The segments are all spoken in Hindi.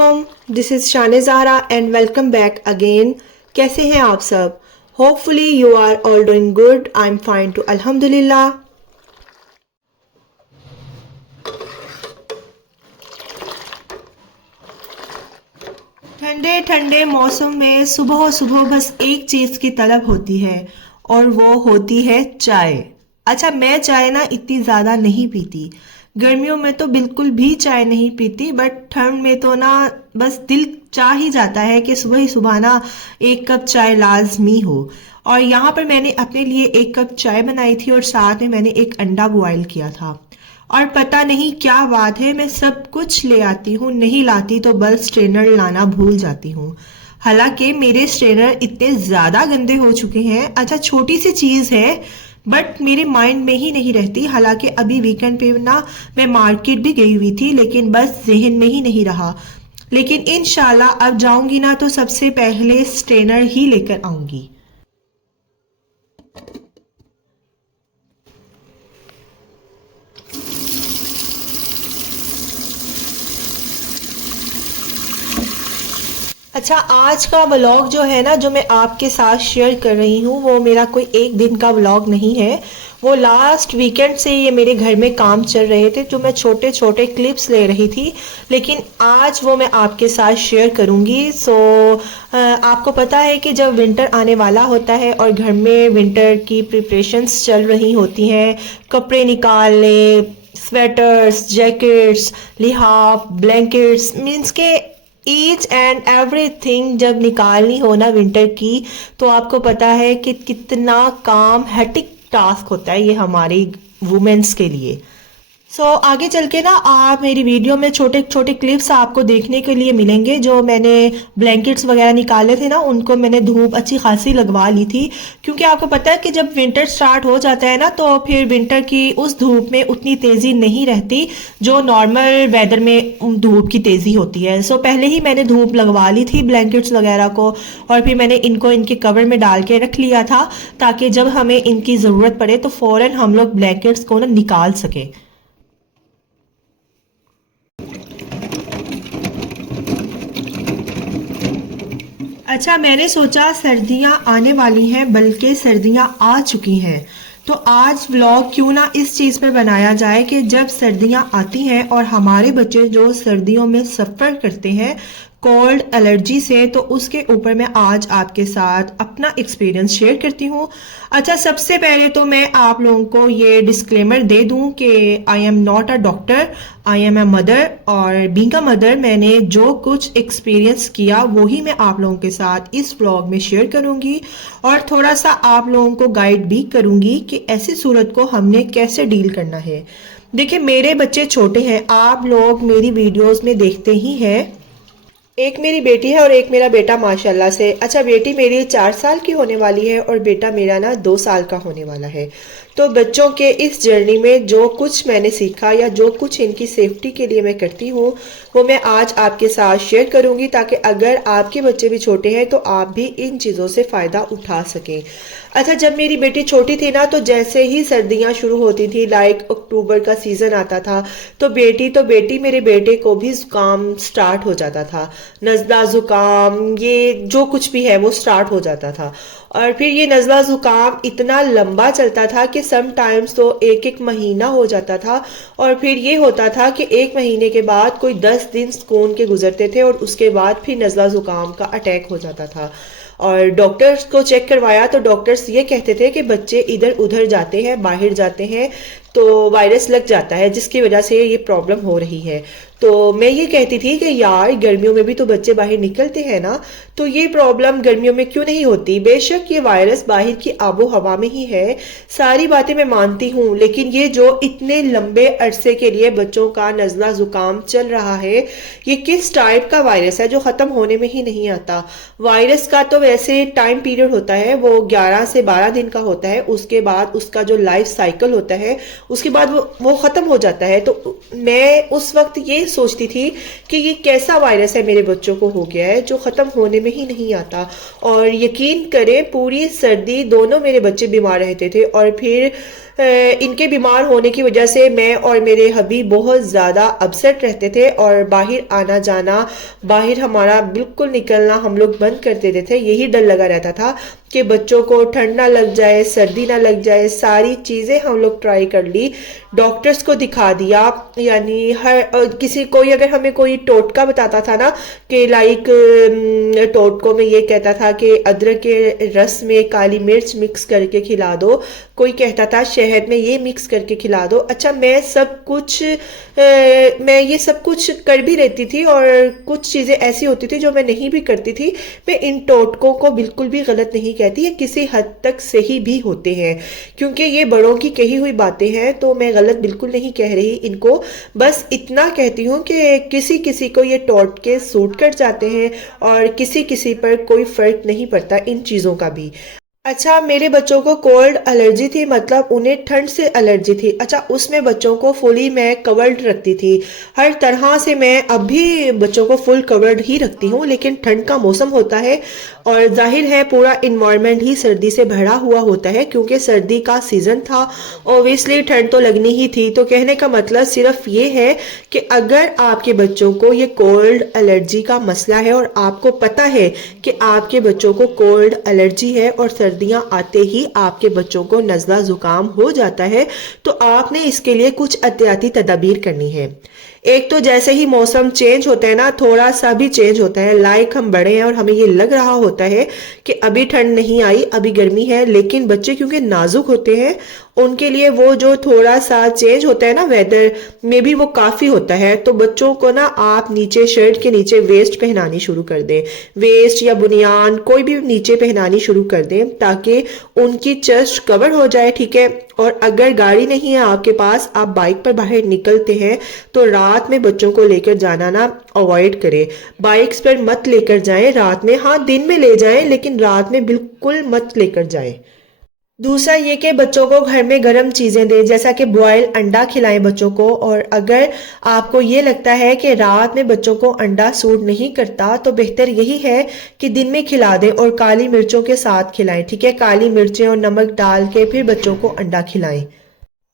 अस्सलामुअलैकुम, this is Shan Zahra and welcome back again. कैसे हैं आप सब? Hopefully you are all doing good. I am fine too अल्हम्दुलिल्लाह। ठंडे ठंडे मौसम में सुबह सुबह बस एक चीज़ की तलब होती है और वो होती है चाय। अच्छा, मैं चाय ना इतनी ज़्यादा नहीं पीती। गर्मियों में तो बिल्कुल भी चाय नहीं पीती, बट ठंड में तो ना बस दिल चाह ही जाता है कि सुबह ही सुबह ना एक कप चाय लाजमी हो। और यहाँ पर मैंने अपने लिए एक कप चाय बनाई थी और साथ में मैंने एक अंडा बॉयल किया था। और पता नहीं क्या बात है, मैं सब कुछ ले आती हूँ, नहीं लाती तो बस स्ट्रेनर लाना भूल जाती हूँ। हालांकि मेरे स्ट्रेनर इतने ज़्यादा गंदे हो चुके हैं। अच्छा, छोटी सी चीज़ है बट मेरे माइंड में ही नहीं रहती। हालांकि अभी वीकेंड पे ना मैं मार्केट भी गई हुई थी, लेकिन बस जहन में ही नहीं रहा। लेकिन इंशाल्लाह अब जाऊंगी ना तो सबसे पहले स्ट्रेनर ही लेकर आऊंगी। अच्छा, आज का व्लॉग जो है ना, जो मैं आपके साथ शेयर कर रही हूँ, वो मेरा कोई एक दिन का व्लॉग नहीं है। वो लास्ट वीकेंड से ये मेरे घर में काम चल रहे थे, जो मैं छोटे छोटे क्लिप्स ले रही थी। लेकिन आज वो मैं आपके साथ शेयर करूँगी। आपको पता है कि जब विंटर आने वाला होता है और घर में विंटर की प्रिपरेशंस चल रही होती हैं, कपड़े निकालने, स्वेटर्स, जैकेट्स, लिहाफ, ब्लैंकेट्स, मीन्स के ईच एंड एवरीथिंग जब निकालनी हो ना विंटर की, तो आपको पता है कि कितना काम हेटिक टास्क होता है ये हमारी वुमेन्स के लिए। आगे चल के ना आप मेरी वीडियो में छोटे छोटे क्लिप्स आपको देखने के लिए मिलेंगे। जो मैंने ब्लैंकेट्स वगैरह निकाले थे ना, उनको मैंने धूप अच्छी खासी लगवा ली थी, क्योंकि आपको पता है कि जब विंटर स्टार्ट हो जाता है ना, तो फिर विंटर की उस धूप में उतनी तेज़ी नहीं रहती जो नॉर्मल वेदर में धूप की तेज़ी होती है। पहले ही मैंने धूप लगवा ली थी ब्लैंकेट्स वगैरह को, और फिर मैंने इनको इनके कवर में डाल के रख लिया था, ताकि जब हमें इनकी ज़रूरत पड़े तो फ़ौरन हम लोग ब्लैंकेट्स को ना निकाल सकें। अच्छा, मैंने सोचा सर्दियां आने वाली हैं, बल्कि सर्दियां आ चुकी हैं, तो आज व्लॉग क्यों ना इस चीज़ पर बनाया जाए कि जब सर्दियां आती हैं और हमारे बच्चे जो सर्दियों में सफ़र करते हैं कोल्ड एलर्जी से, तो उसके ऊपर मैं आज आपके साथ अपना एक्सपीरियंस शेयर करती हूँ। अच्छा, सबसे पहले तो मैं आप लोगों को ये डिस्क्लेमर दे दूँ कि I am not a doctor, I am a mother, और बीइंग अ मदर मैंने जो कुछ एक्सपीरियंस किया वही मैं आप लोगों के साथ इस व्लॉग में शेयर करूँगी, और थोड़ा सा आप लोगों को गाइड भी करूँगी कि ऐसी सूरत को हमने कैसे डील करना है। देखिए, मेरे बच्चे छोटे हैं, आप लोग मेरी वीडियोस में देखते ही हैं। एक मेरी बेटी है और एक मेरा बेटा माशाल्लाह से। अच्छा, बेटी मेरी 4 साल की होने वाली है और बेटा मेरा ना 2 साल का होने वाला है। तो बच्चों के इस जर्नी में जो कुछ मैंने सीखा या जो कुछ इनकी सेफ्टी के लिए मैं करती हूँ, वो मैं आज आपके साथ शेयर करूँगी, ताकि अगर आपके बच्चे भी छोटे हैं तो आप भी इन चीज़ों से फ़ायदा उठा सकें। अच्छा, जब मेरी बेटी छोटी थी ना, तो जैसे ही सर्दियाँ शुरू होती थी, लाइक अक्टूबर का सीज़न आता था, तो बेटी मेरे बेटे को भी ज़ुकाम स्टार्ट हो जाता था। नज़ला ज़ुकाम, ये जो कुछ भी है वो स्टार्ट हो जाता था। और फिर ये नज़ला ज़ुकाम इतना लंबा चलता था कि सम टाइम्स तो एक एक महीना हो जाता था। और फिर ये होता था कि एक महीने के बाद कोई 10 दिन सुकून के गुजरते थे और उसके बाद फिर नज़ला ज़ुकाम का अटैक हो जाता था। और डॉक्टर्स को चेक करवाया तो डॉक्टर्स ये कहते थे कि बच्चे इधर उधर जाते हैं, बाहर जाते हैं, तो वायरस लग जाता है, जिसकी वजह से ये प्रॉब्लम हो रही है। तो मैं ये कहती थी कि यार, गर्मियों में भी तो बच्चे बाहर निकलते हैं ना, तो ये प्रॉब्लम गर्मियों में क्यों नहीं होती? बेशक ये वायरस बाहर की आबो हवा में ही है, सारी बातें मैं मानती हूँ, लेकिन ये जो इतने लंबे अरसे के लिए बच्चों का नज़ला ज़ुकाम चल रहा है, ये किस टाइप का वायरस है जो ख़त्म होने में ही नहीं आता? वायरस का तो वैसे टाइम पीरियड होता है, वो 11 से 12 दिन का होता है। उसके बाद उसका जो लाइफ साइकिल होता है, उसके बाद वो ख़त्म हो जाता है। तो मैं उस वक्त ये सोचती थी कि ये कैसा वायरस है मेरे बच्चों को हो गया है जो ख़त्म होने में ही नहीं आता। और यकीन करें पूरी सर्दी दोनों मेरे बच्चे बीमार रहते थे, और फिर इनके बीमार होने की वजह से मैं और मेरे हबी बहुत ज़्यादा अपसेट रहते थे, और बाहर आना जाना, बाहर हमारा बिल्कुल निकलना हम लोग बंद कर देते थे। यही डर लगा रहता था कि बच्चों को ठंड ना लग जाए, सर्दी ना लग जाए। सारी चीज़ें हम लोग ट्राई कर ली, डॉक्टर्स को दिखा दिया, यानी हर किसी कोई अगर हमें कोई टोटका बताता था ना कि लाइक टोटकों में ये कहता था कि अदरक के रस में काली मिर्च मिक्स करके खिला दो, कोई कहता था शहद में ये मिक्स करके खिला दो। अच्छा, मैं ये सब कुछ कर भी रहती थी, और कुछ चीज़ें ऐसी होती थी जो मैं नहीं भी करती थी। मैं इन टोटकों को बिल्कुल भी गलत नहीं कहती, ये किसी हद तक सही भी होते हैं, क्योंकि ये बड़ों की कही हुई बातें हैं, तो मैं गलत बिल्कुल नहीं कह रही इनको। बस इतना कहती हूँ कि किसी किसी को ये टोटके सूट कर जाते हैं, और किसी किसी पर कोई फर्क नहीं पड़ता इन चीज़ों का भी। अच्छा, मेरे बच्चों को कोल्ड एलर्जी थी, मतलब उन्हें ठंड से एलर्जी थी। अच्छा, उसमें बच्चों को फुली मैं कवर्ड रखती थी, हर तरह से। मैं अब भी बच्चों को फुल कवर्ड ही रखती हूँ, लेकिन ठंड का मौसम होता है और जाहिर है पूरा इन्वायरमेंट ही सर्दी से भरा हुआ होता है, क्योंकि सर्दी का सीज़न था। ओबियसली ठंड तो लगनी ही थी। तो कहने का मतलब सिर्फ ये है कि अगर आपके बच्चों को ये कोल्ड एलर्जी का मसला है, और आपको पता है कि आपके बच्चों को कोल्ड एलर्जी है और सर्दियां आते ही आपके बच्चों को नज़ला ज़ुकाम हो जाता है, तो आपने इसके लिए कुछ एहतियाती तदाबीर करनी है। एक तो जैसे ही मौसम चेंज होता है ना, थोड़ा सा भी चेंज होता है, लाइक हम बड़े हैं और हमें ये लग रहा होता है कि अभी ठंड नहीं आई, अभी गर्मी है, लेकिन बच्चे क्योंकि नाजुक होते हैं, उनके लिए वो जो थोड़ा सा चेंज होता है ना वेदर में भी, वो काफ़ी होता है। तो बच्चों को ना आप नीचे शर्ट के नीचे वेस्ट पहनानी शुरू कर दें, वेस्ट या बुनियान कोई भी नीचे पहनानी शुरू कर दें, ताकि उनकी चेस्ट कवर हो जाए, ठीक है। और अगर गाड़ी नहीं है आपके पास, आप बाइक पर बाहर निकलते हैं, तो रात में बच्चों को लेकर जाना ना अवॉइड करें। बाइक्स पर मत लेकर जाएं रात में, हाँ दिन में ले जाएं, लेकिन रात में बिल्कुल मत लेकर जाएं। दूसरा ये कि बच्चों को घर में गर्म चीज़ें दें, जैसा कि बॉयल अंडा खिलाएं बच्चों को। और अगर आपको ये लगता है कि रात में बच्चों को अंडा सूट नहीं करता, तो बेहतर यही है कि दिन में खिला दें और काली मिर्चों के साथ खिलाएं, ठीक है। काली मिर्चें और नमक डाल के फिर बच्चों को अंडा खिलाएं।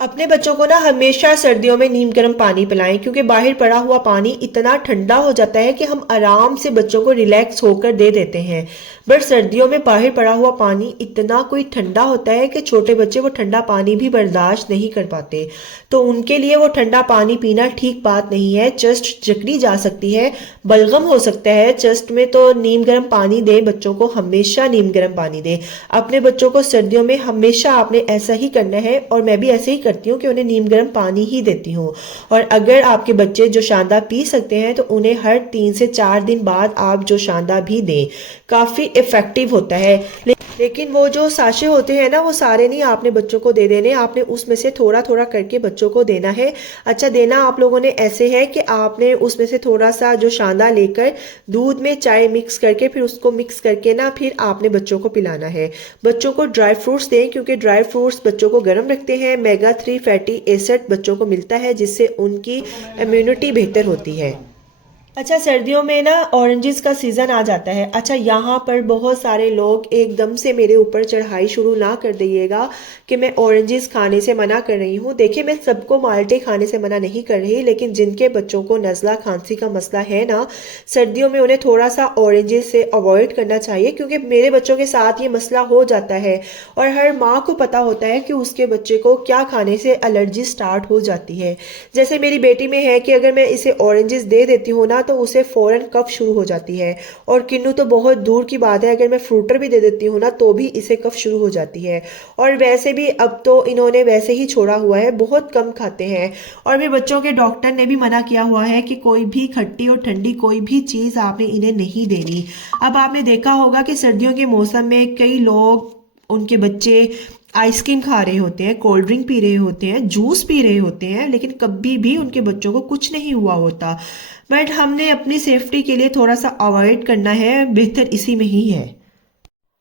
अपने बच्चों को ना हमेशा सर्दियों में नीम गर्म पानी पिलाएं, क्योंकि बाहर पड़ा हुआ पानी इतना ठंडा हो जाता है कि हम आराम से बच्चों को रिलैक्स होकर दे देते हैं। बट सर्दियों में बाहर पड़ा हुआ पानी इतना कोई ठंडा होता है कि छोटे बच्चे वो ठंडा पानी भी बर्दाश्त नहीं कर पाते, तो उनके लिए वो ठंडा पानी पीना ठीक बात नहीं है। चेस्ट जकड़ी जा सकती है, बलगम हो सकता है चेस्ट में, तो नीम गर्म पानी दें बच्चों को, हमेशा नीम गर्म पानी दें अपने बच्चों को सर्दियों में। हमेशा आपने ऐसा ही करना है, और मैं भी ऐसे ही करती हूँ कि उन्हें नीम गर्म पानी ही देती हूँ। और अगर आपके बच्चे जोशांदा पी सकते हैं, तो उन्हें हर 3 से 4 दिन बाद आप जोशांदा भी दें, काफ़ी इफेक्टिव होता है। लेकिन वो जो साशे होते हैं ना, वो सारे नहीं आपने बच्चों को दे देने, आपने उसमें से थोड़ा थोड़ा करके बच्चों को देना है। अच्छा, देना आप लोगों ने ऐसे है कि आपने उसमें से थोड़ा सा जोशांदा लेकर दूध में चाय मिक्स करके, फिर उसको मिक्स करके ना फिर आपने बच्चों को पिलाना है। बच्चों को ड्राई फ्रूट्स दें, क्योंकि ड्राई फ्रूट्स बच्चों को गर्म रखते हैं। मेगा 3 फैटी एसिड बच्चों को मिलता है, जिससे उनकी इम्यूनिटी बेहतर होती है। अच्छा, सर्दियों में ना ऑरेंजेस का सीज़न आ जाता है। अच्छा, यहाँ पर बहुत सारे लोग एकदम से मेरे ऊपर चढ़ाई शुरू ना कर दिएगा कि मैं ऑरेंजेस खाने से मना कर रही हूँ। देखिए, मैं सबको माल्टे खाने से मना नहीं कर रही, लेकिन जिनके बच्चों को नज़ला खांसी का मसला है ना, सर्दियों में उन्हें थोड़ा सा ऑरेंजेस से अवॉइड करना चाहिए, क्योंकि मेरे बच्चों के साथ ये मसला हो जाता है। और हर माँ को पता होता है कि उसके बच्चे को क्या खाने से एलर्जी स्टार्ट हो जाती है। जैसे मेरी बेटी में है कि अगर मैं इसे ऑरेंजेस दे देती हूँ ना, तो उसे फौरन कफ शुरू हो जाती है। और किन्नू तो बहुत दूर की बात है, अगर मैं फ्रूटर भी दे देती हूँ ना, तो भी इसे कफ शुरू हो जाती है। और वैसे भी अब तो इन्होंने वैसे ही छोड़ा हुआ है, बहुत कम खाते हैं। और भी बच्चों के डॉक्टर ने भी मना किया हुआ है कि कोई भी खट्टी और ठंडी कोई भी चीज़ आपने इन्हें नहीं देनी। अब आपने देखा होगा कि सर्दियों के मौसम में कई लोग, उनके बच्चे आइसक्रीम खा रहे होते हैं, कोल्ड ड्रिंक पी रहे होते हैं, जूस पी रहे होते हैं, लेकिन कभी भी उनके बच्चों को कुछ नहीं हुआ होता। बट हमने अपनी सेफ्टी के लिए थोड़ा सा अवॉइड करना है, बेहतर इसी में ही है।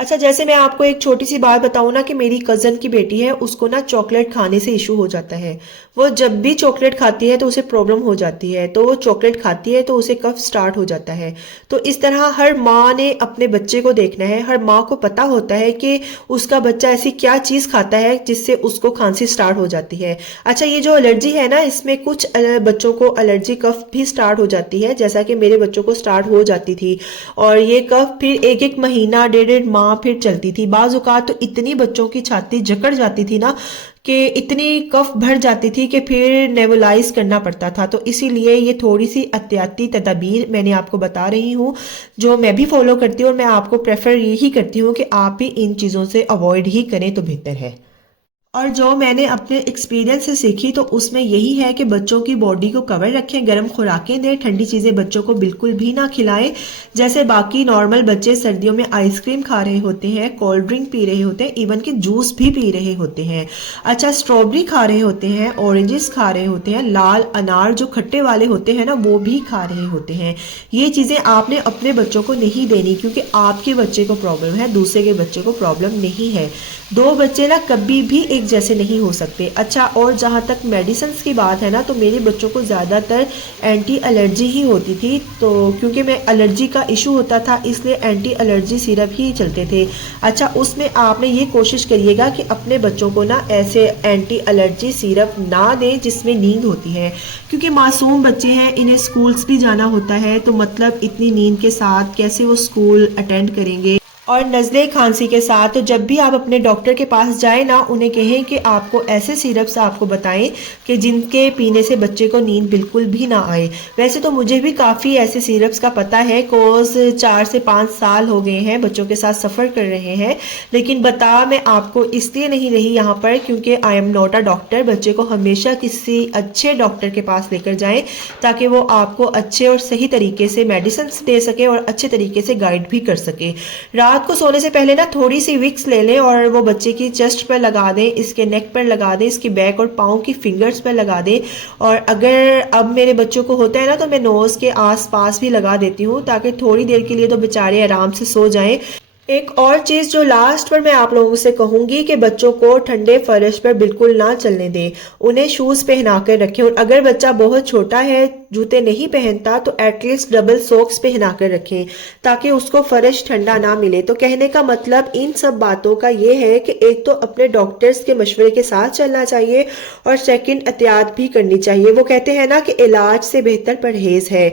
अच्छा, जैसे मैं आपको एक छोटी सी बात बताऊँ ना कि मेरी कज़न की बेटी है, उसको ना चॉकलेट खाने से इशू हो जाता है। वो जब भी चॉकलेट खाती है तो उसे प्रॉब्लम हो जाती है, तो वो चॉकलेट खाती है तो उसे कफ स्टार्ट हो जाता है। तो इस तरह हर माँ ने अपने बच्चे को देखना है, हर माँ को पता होता है कि उसका बच्चा ऐसी क्या चीज़ खाता है जिससे उसको खांसी स्टार्ट हो जाती है। अच्छा, ये जो एलर्जी है ना, इसमें कुछ बच्चों को एलर्जी कफ भी स्टार्ट हो जाती है, जैसा कि मेरे बच्चों को स्टार्ट हो जाती थी। और ये कफ फिर एक एक महीना, डेढ़ डेढ़ माह फिर चलती थी। बाज़ औक़ात तो इतनी बच्चों की छाती जकड़ जाती थी ना कि इतनी कफ भर जाती थी कि फिर नेबुलाइज करना पड़ता था। तो इसीलिए ये थोड़ी सी एहतियाती तदाबीर मैंने आपको बता रही हूँ, जो मैं भी फॉलो करती हूँ, और मैं आपको प्रेफर यही करती हूँ कि आप भी इन चीज़ों से अवॉइड ही करें तो बेहतर है। और जो मैंने अपने एक्सपीरियंस से सीखी तो उसमें यही है कि बच्चों की बॉडी को कवर रखें, गर्म खुराकें दें, ठंडी चीज़ें बच्चों को बिल्कुल भी ना खिलाएं। जैसे बाकी नॉर्मल बच्चे सर्दियों में आइसक्रीम खा रहे होते हैं, कोल्ड ड्रिंक पी रहे होते हैं, इवन कि जूस भी पी रहे होते हैं। अच्छा, स्ट्रॉबेरी खा रहे होते हैं, ऑरेंजेस खा रहे होते हैं, लाल अनार जो खट्टे वाले होते हैं ना वो भी खा रहे होते हैं। ये चीज़ें आपने अपने बच्चों को नहीं देनी, क्योंकि आपके बच्चे को प्रॉब्लम है, दूसरे के बच्चे को प्रॉब्लम नहीं है। दो बच्चे ना कभी भी एक जैसे नहीं हो सकते। अच्छा, और जहाँ तक मेडिसिन की बात है ना, तो मेरे बच्चों को ज़्यादातर एंटी एलर्जी ही होती थी, तो क्योंकि मैं एलर्जी का इशू होता था इसलिए एंटी एलर्जी सिरप ही चलते थे। अच्छा, उसमें आपने ये कोशिश करिएगा कि अपने बच्चों को ना ऐसे एंटी एलर्जी सिरप ना दें जिसमें नींद होती है, क्योंकि मासूम बच्चे हैं, इन्हें स्कूल्स भी जाना होता है, तो मतलब इतनी नींद के साथ कैसे वो स्कूल अटेंड करेंगे। और नज़ले खांसी के साथ तो जब भी आप अपने डॉक्टर के पास जाएं ना, उन्हें कहें कि आपको ऐसे सिरप्स आपको बताएं कि जिनके पीने से बच्चे को नींद बिल्कुल भी ना आए। वैसे तो मुझे भी काफ़ी ऐसे सिरप्स का पता है, कोर्स 4 से 5 साल हो गए हैं बच्चों के साथ सफ़र कर रहे हैं, लेकिन बता मैं आपको इसलिए नहीं रही यहाँ पर क्योंकि आई एम नॉट अ डॉक्टर। बच्चे को हमेशा किसी अच्छे डॉक्टर के पास लेकर जाएं ताकि वो आपको अच्छे और सही तरीके से मेडिसिन दे सके और अच्छे तरीके से गाइड भी कर सके। रात को सोने से पहले ना थोड़ी सी विक्स ले लें और वो बच्चे की चेस्ट पर लगा दें, इसके नेक पर लगा दें, इसके बैक और पाँव की फिंगर्स पर लगा दें। और अगर अब मेरे बच्चों को होता है ना तो मैं नोज़ के आसपास भी लगा देती हूँ ताकि थोड़ी देर के लिए तो बेचारे आराम से सो जाएं। एक और चीज़ जो लास्ट पर मैं आप लोगों से कहूँगी कि बच्चों को ठंडे फर्श पर बिल्कुल ना चलने दें, उन्हें शूज़ पहना कर रखें। और अगर बच्चा बहुत छोटा है, जूते नहीं पहनता, तो एटलीस्ट डबल सॉक्स पहना कर रखें ताकि उसको फर्श ठंडा ना मिले। तो कहने का मतलब इन सब बातों का ये है कि एक तो अपने डॉक्टर्स के मशवरे के साथ चलना चाहिए और सेकंड एहतियात भी करनी चाहिए। वो कहते हैं ना कि इलाज से बेहतर परहेज है।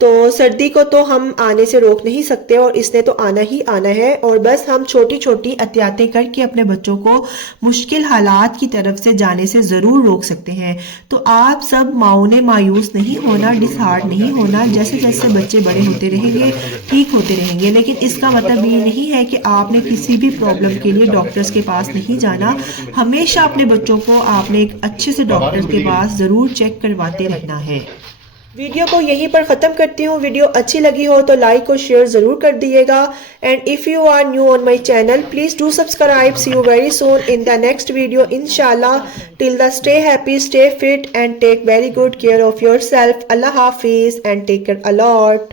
तो सर्दी को तो हम आने से रोक नहीं सकते और इसने तो आना ही आना है, और बस हम छोटी छोटी एहतियातें करके अपने बच्चों को मुश्किल हालात की तरफ से जाने से ज़रूर रोक सकते हैं। तो आप सब माओ ने मायूस नहीं होना, डिसहार्ट नहीं होना। जैसे जैसे बच्चे बड़े होते रहेंगे ठीक होते रहेंगे, लेकिन इसका मतलब ये नहीं है कि आपने किसी भी प्रॉब्लम के लिए डॉक्टर्स के पास नहीं जाना। हमेशा अपने बच्चों को आपने एक अच्छे से डॉक्टर के पास ज़रूर चेक करवाते रहना है। वीडियो को यहीं पर ख़त्म करती हूँ। वीडियो अच्छी लगी हो तो लाइक और शेयर ज़रूर कर दिएगा, and if you are new on my channel please do subscribe. See you very soon in the next video इंशाल्लाह। Till the stay happy, stay fit and take very good care of yourself. अल्लाह हाफिज़ एंड टेक केयर अलॉट।